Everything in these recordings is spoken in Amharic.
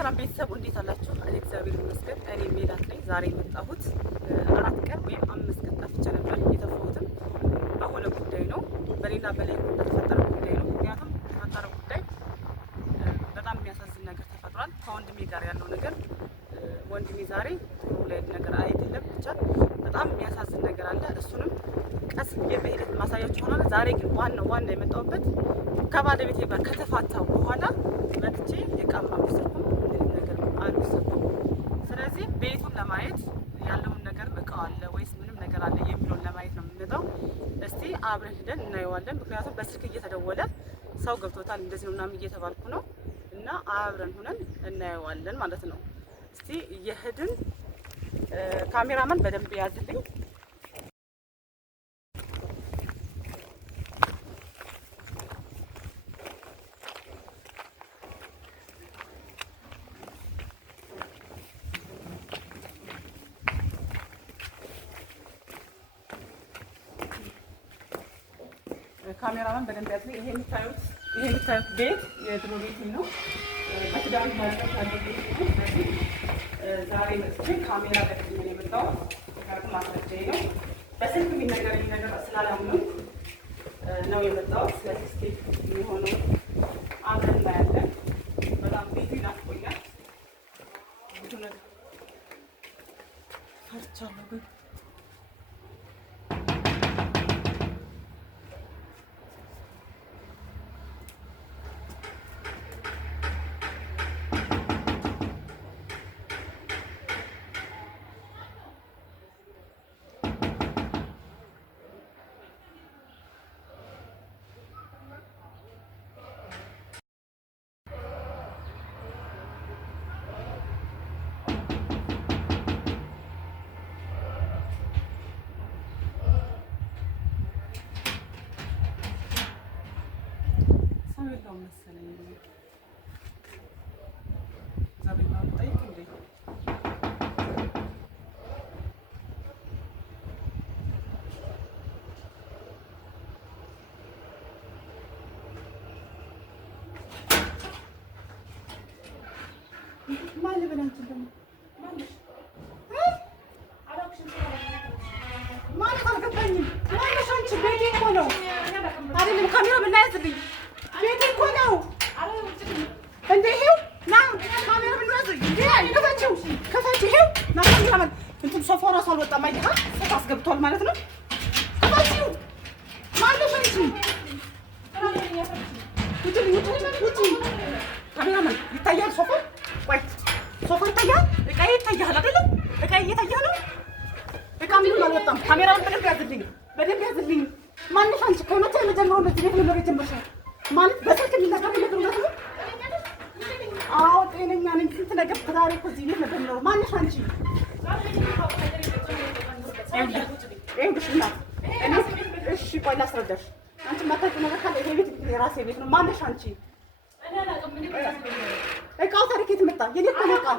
ሰላም ቤተሰብ እንዴት አላችሁ? እኔ እግዚአብሔር ይመስገን እኔ ሜላት ነኝ። ዛሬ የመጣሁት 4 ቀን ወይም 5 ቀን ጠፍቼ ነበር። የተፋሁትም በሆነ ጉዳይ ነው፣ በሌላ በላይ በተፈጠረ ጉዳይ ነው። ምክንያቱም የተፈጠረው ጉዳይ በጣም የሚያሳዝን ነገር ተፈጥሯል። ከወንድሜ ጋር ያለው ነገር ወንድሜ ዛሬ ጥሩ ላይ ነገር አይደለም፣ ብቻ በጣም የሚያሳዝን ነገር አለ። እሱንም ቀስ ብዬ በሂደት ማሳያችሁ ይሆናል። ዛሬ ግን ዋና የመጣሁበት ከባለቤቴ ጋር ከተፋታው በኋላ መጥቼ የቃማ ወሰድኩም ነገር አልወሰድኩም። ስለዚህ ቤቱን ለማየት ያለውን ነገር እቃው አለ ወይስ ምንም ነገር አለ የሚለውን ለማየት ነው የምንመጣው። እስቲ አብረን ሄደን እናየዋለን። ምክንያቱም በስልክ እየተደወለ ሰው ገብቶታል እንደዚህ ነው ምናምን እየተባልኩ ነው እና አብረን ሆነን እናየዋለን ማለት ነው። እስቲ እየሄድን ካሜራማን በደንብ ያዝልኝ። ካሜራማን በደንብ ያዝልኝ። ይሄ የምታዩት ቤት የድሮ ቤት ነው። በትዳር ማለት ያለበት ነው። ስለዚህ ዛሬ መጥቼ ካሜራ በደንብ ነው የመጣሁት። ምክንያቱም ማስረጃዬ ነው። በስልክ የሚነገረኝ ነገር ስላላምነው ነው የመጣሁት። ስለዚህ እስኪ የሚሆነው አብረን እናያለን። በጣም ቤቱ ይናፍቆኛል። ብዙ ነገር ፈርቻለሁ ግን መሰለኝ ዛሬው ጠይቅ እንዴ ማን ለበላንት ደግሞ ማለት አልገባኝም። ማነሽ አንቺ? ቤቴ እኮ ነው አይደለም? ካሜራ ብናያዝልኝ ቤቴ እኮ ነው እንዴ! ይሄው ና ካሜራ ብናያዝልኝ እንዴ! ከፈችው ከፈች ይሄው ና ካሜራ ማለት እንትን ሶፋው ራሱ አልወጣም። አይደል? ሶፋ አስገብቷል ማለት ነው። ከፈችው ማነሽ አንቺ? ውጪ ካሜራ ማለት ይታያል ሶፋ። ቆይ ሶፋ ይታያል፣ እቃዬ ይታያል አይደለም? እቃዬ እየታየ ነው። እቃ ምንም አልወጣም። ካሜራውን በደንብ ያዝልኝ፣ በደንብ ያዝልኝ። ማነሽ አንቺ? ከመቼ የመጀመሪያው እንደዚህ ቤት መኖር የጀመርሽው? ማለት በስልክ የሚነገር ነገር ነው። አዎ ጤነኛ ነኝ። ስንት ነገር ዛሬ እኮ እዚህ ቤት መጀመሩ። ማነሽ አንቺ? እሺ ቆይ ላስረዳሽ። አንቺ የማታውቂው ነገር ካለ ይሄ ቤት የራሴ ቤት ነው። ማነሽ አንቺ? እቃው ታሪክ የት መጣ? የኔ እኮ ነው እቃው።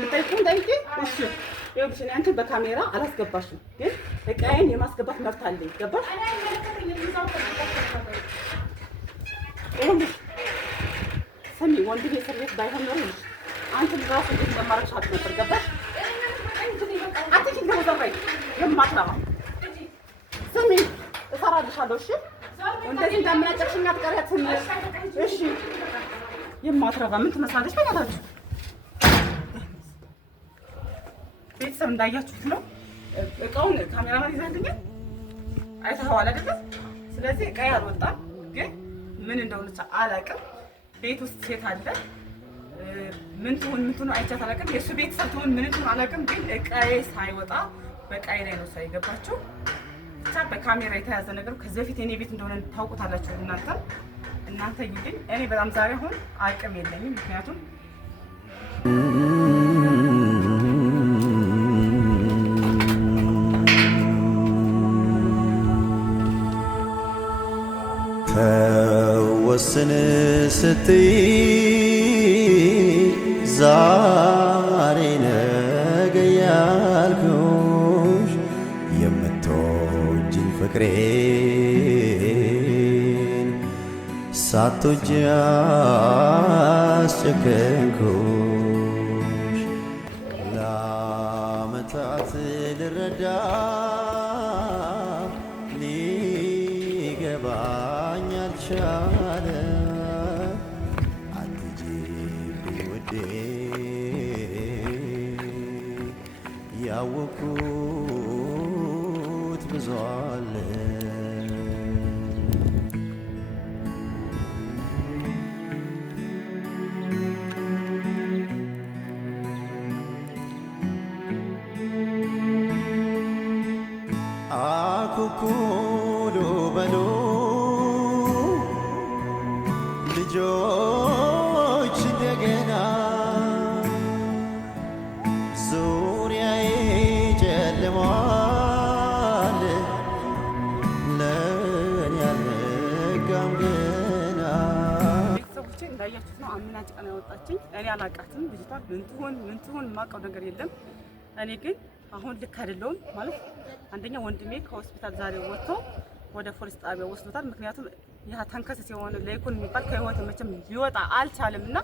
ልጠይቁኝ ጠይቄ። እሺ ይኸውልሽ እኔ አንቺን በካሜራ አላስገባሽም፣ ግን እቃዬን የማስገባት መብት አለኝ። ገባሽ? ይኸውልሽ ስሚ፣ ወንድሜ እስር ቤት ባይሆን ኖሮ ይኸውልሽ አንቺን ራሱ እንዴት እንደማረግሻት ነበር። ገባሽ? አትችል ዘርበይ የማትረባ ስሚ፣ እሰራልሻለሁ። እሺ እንደዚህ እንዳምናጨቅሽኝ አትቀሪያትም። እሺ የማትረባ ምን ትመስላለች? በእናታችሁ ቤተሰብ እንዳያችሁት ነው። እቃውን ካሜራማን ይዘህልኛል፣ አይተኸዋል አይደለም? ስለዚህ እቃዬ አልወጣም፣ ግን ምን እንደሆነች አላውቅም። ቤት ውስጥ ሴት አለ፣ ምን ትሁን አይቻት አላውቅም። የእሱ ቤተሰብ ትሁን ምን ትሁን አላውቅም፣ ግን እቃዬ ሳይወጣ በእቃዬ ላይ ነው ሳይገባችሁ ብቻ በካሜራ የተያዘ ነገር ከዚህ በፊት የኔ ቤት እንደሆነ ታውቁታላችሁ እናንተ ይልኝ። እኔ በጣም ዛሬ አሁን አቅም የለኝም፣ ምክንያቱም ተወስን ስትይ ዛሬ ነገ ያልኩሽ የምትወጂኝ ፍቅሬን ሳትወጂ አስጨከንኩሽ ለዓመታት ልረዳ ሊገባኝ አልቻለ አትጂብኝ ውዴ ያወኩት ብዙ አለ አኩኩሉ በሉ ልጆች እንደገና ዙሪያዬ ጨልሟል ለኔ አልነጋም ገና። ቤተሰቦቼ እንዳያችሁት ነው አምናጭቃ ነው ያወጣችኝ። እኔ አላቃትም ልጅቷ ምን ትሆን የማውቀው ነገር የለም። እኔ ግን አሁን ልክ አይደለሁም ማለት አንደኛ ወንድሜ ከሆስፒታል ዛሬ ወጥቶ ወደ ፖሊስ ጣቢያ ወስዶታል። ምክንያቱም ያ ተንከስስ የሆነ ለይኩን የሚባል ከህይወት መቼም ሊወጣ አልቻለም እና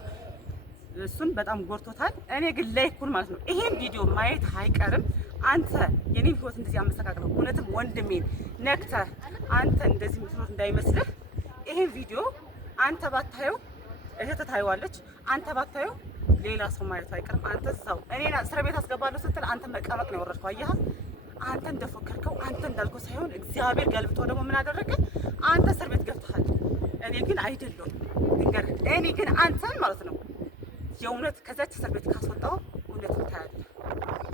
እሱን በጣም ጎርቶታል። እኔ ግን ለይኩን ማለት ነው ይሄን ቪዲዮ ማየት አይቀርም። አንተ የኔን ህይወት እንደዚህ አመሰቃቅለው እውነትም ወንድሜን ነክተህ አንተ እንደዚህ ምትኖር እንዳይመስልህ። ይሄን ቪዲዮ አንተ ባታየው እህት ታየዋለች፣ አንተ ባታየው ሌላ ሰው ማየቱ አይቀርም። አንተ ሰው እኔና እስር ቤት አስገባለሁ ስትል አንተ መቀመቅ ነው የወረድከው። አየህ አንተ እንደፎከርከው አንተ እንዳልከው ሳይሆን እግዚአብሔር ገልብጦ ደግሞ ምን አደረገ? አንተ እስር ቤት ገብተሃል። እኔ ግን አይደለሁም ድንገር እኔ ግን አንተን ማለት ነው የእውነት ከዛች እስር ቤት ካስወጣው እውነት ታያለህ።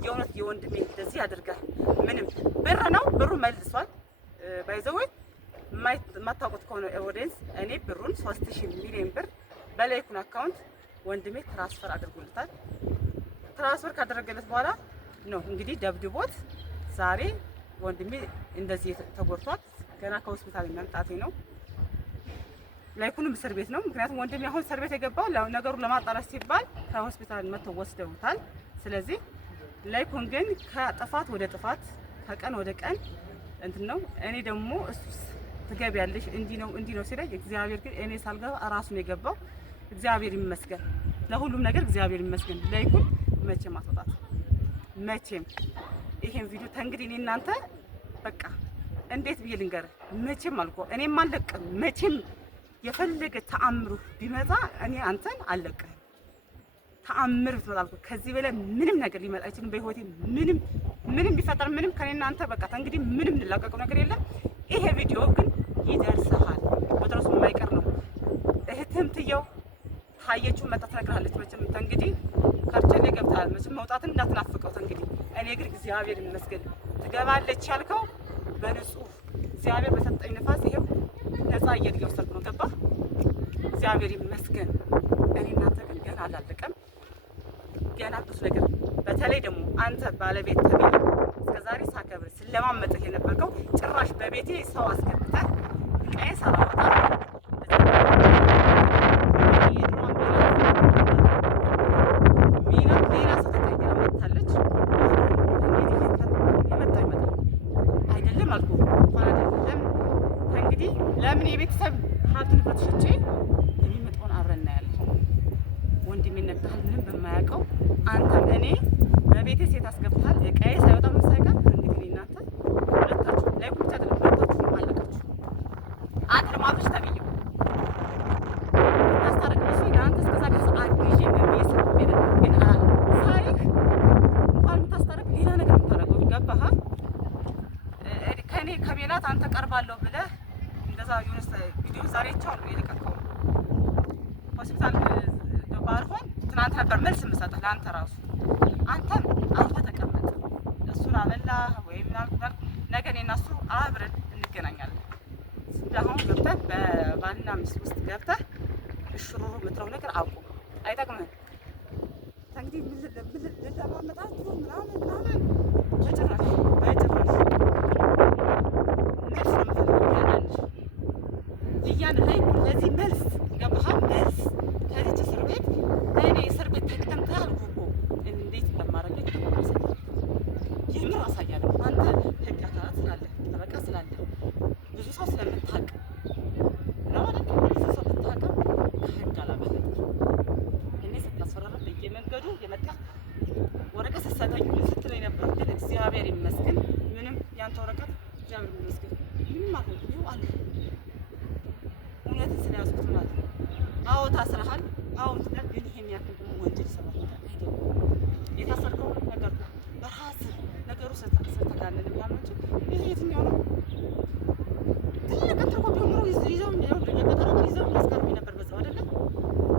የእውነት የወንድሜ እንደዚህ አድርገህ ምንም ብር ነው ብሩ መልሷል። ባይዘወይ የማታውቁት ከሆነ ኦዲየንስ እኔ ብሩን 3000 ሚሊዮን ብር በላይኩን አካውንት ወንድሜ ትራንስፈር አድርጎልታል። ትራንስፈር ካደረገለት በኋላ ነው እንግዲህ ደብድቦት ዛሬ ወንድሜ እንደዚህ ተጎድቷል። ገና ከሆስፒታል መምጣቴ ነው። ላይኩንም እስር ቤት ነው። ምክንያቱም ወንድሜ አሁን እስር ቤት የገባው ነገሩን ለማጣራት ሲባል ከሆስፒታል መጥተው ወስደውታል። ስለዚህ ላይኩን ግን ከጥፋት ወደ ጥፋት ከቀን ወደ ቀን እንትን ነው። እኔ ደግሞ እሱስ ትገቢያለሽ እንዲህ ነው ሲለኝ እግዚአብሔር ግን እኔ ሳልገባ እራሱ ነው የገባው። እግዚአብሔር ይመስገን፣ ለሁሉም ነገር እግዚአብሔር ይመስገን። ላይኩን መቼም አትወጣት መቼም። ይሄን ቪዲዮ ተንግዲህ እኔ እናንተ በቃ እንዴት ብዬ ልንገርህ፣ መቼም አልኩ እኔም አልለቅም። መቼም የፈለገ ተአምሩ ቢመጣ እኔ አንተን አልለቅህም። ተአምር ብትመጣ አልኩ ከዚህ በላይ ምንም ነገር ሊመጣ አይችልም በህይወቴ። ምንም ቢፈጠር ምንም ከኔና አንተ በቃ ተንግዲህ ምንም እንላቀቀው ነገር የለም። ይሄ ቪዲዮ ግን ይደርሰሃል፣ መድረሱ የማይቀር ነው። እህትም ትየው ታየችው መጣ ትነግርሃለች። መቼም እንግዲህ ከርቸሌ ገብታል። መቼም መውጣትን እንዳትናፍቀው እንግዲህ። እኔ ግን እግዚአብሔር ይመስገን ትገባለች ያልከው በንጹህ እግዚአብሔር በሰጠኝ ነፋስ ይሄው ነፃ እየወሰድኩ ነው። ገባህ? እግዚአብሔር ይመስገን። እኔ እናንተ ግን ገና አላለቀም። ገና ብዙ ነገር በተለይ ደግሞ አንተ ባለቤት ተብዬ እስከዛሬ ሳከብር ስለማመጥህ የነበርከው ጭራሽ በቤቴ ሰው አስገብተህ ቀይ ሰራወጣ ለምን የቤተሰብ ሀብት ንብረት ሽጬ የሚመጣውን አብረን እናያለን። ወንድሜ ነግተሃል ምንም በማያውቀው አንተም እኔ በቤቴ ሴት አስገብተሃል። እቃዬ ሳይወጣ ምን ሳይቀር እንግዲህ እናንተ ሁለታችሁ ላይ ብቻ ሁለታችሁ አለቃችሁ። አንተ ደግሞ አብሽ ተብዬው ታስታረቅ መስሎኝ አንተ እስከዛ ድረስ አግዤ በቤት ሄደ ግን ሳይክ እንኳን ታስታረቅ ሌላ ነገር የምታደርገው ገባህ? ከኔ ከቤላት አንተ ቀርባለሁ ብለህ እንደዛ የሆነ ቪዲዮ ዛሬ ቻው የለቀቀው ሆስፒታል ባርሆን ትናንት ነበር መልስ የምሰጥህ ለአንተ ራሱ። አንተም አርፈህ ተቀመጥ። እሱን አበላህ ወይ ምናምን ነገ እኔና እሱ አብረን እንገናኛለን። አሁን ገብተህ በባልና ሚስት ውስጥ ገብተህ እሽሩሩ የምትለው ነገር አቁም፣ አይጠቅምህም። እንግዲህ ምን ለማመጣችሁ ምናምን በጭራሽ መልስ ነው የምፈልገው እያን ላይ ለዚህ መልስ ገባህ? መልስ ከዚች እስር ቤት እኔ እስር ቤት ተቀምጠህ አልኩህ እኮ እንዴት እንደማደርገኝ የምር አሳያለሁ። አንተ ህግ አካላት ስላለህ ጠበቃ ስላለህ ብዙ ሰው ስለምታውቅ ነው አይደል? ብዙ ሰው ብታውቅ ያንተ ወረቀት እግዚአብሔር ይመስገን ምንም አልሆንኩም። ይኸው አለ እውነትን ስለያዝኩት ማለት ነው። አዎ ታስረሃል፣ አዎ ትዳር ግን ይሄን ያክል ደግሞ ወንጀል ይሰራል አይደለም። የታሰርከው ነገር በራስህ ነገሩ ስተጋነን ምናምን እንጂ ይሄ የትኛው ነው? ትልቅ እንትን እኮ ቢሆን ኖሮ ይዘው ቀጠሮ ይዘው ያስቀሩኝ ነበር በዛው አይደለም።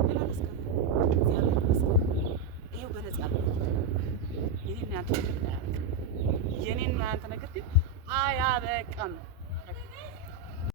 ግን አላስቀሩም። እግዚአብሔር ይመስገን ይኸው በነፃ ነው። የኔና ያንተ ነገር አያበቃም። የኔና ያንተ ነገር ግን አያበቃም።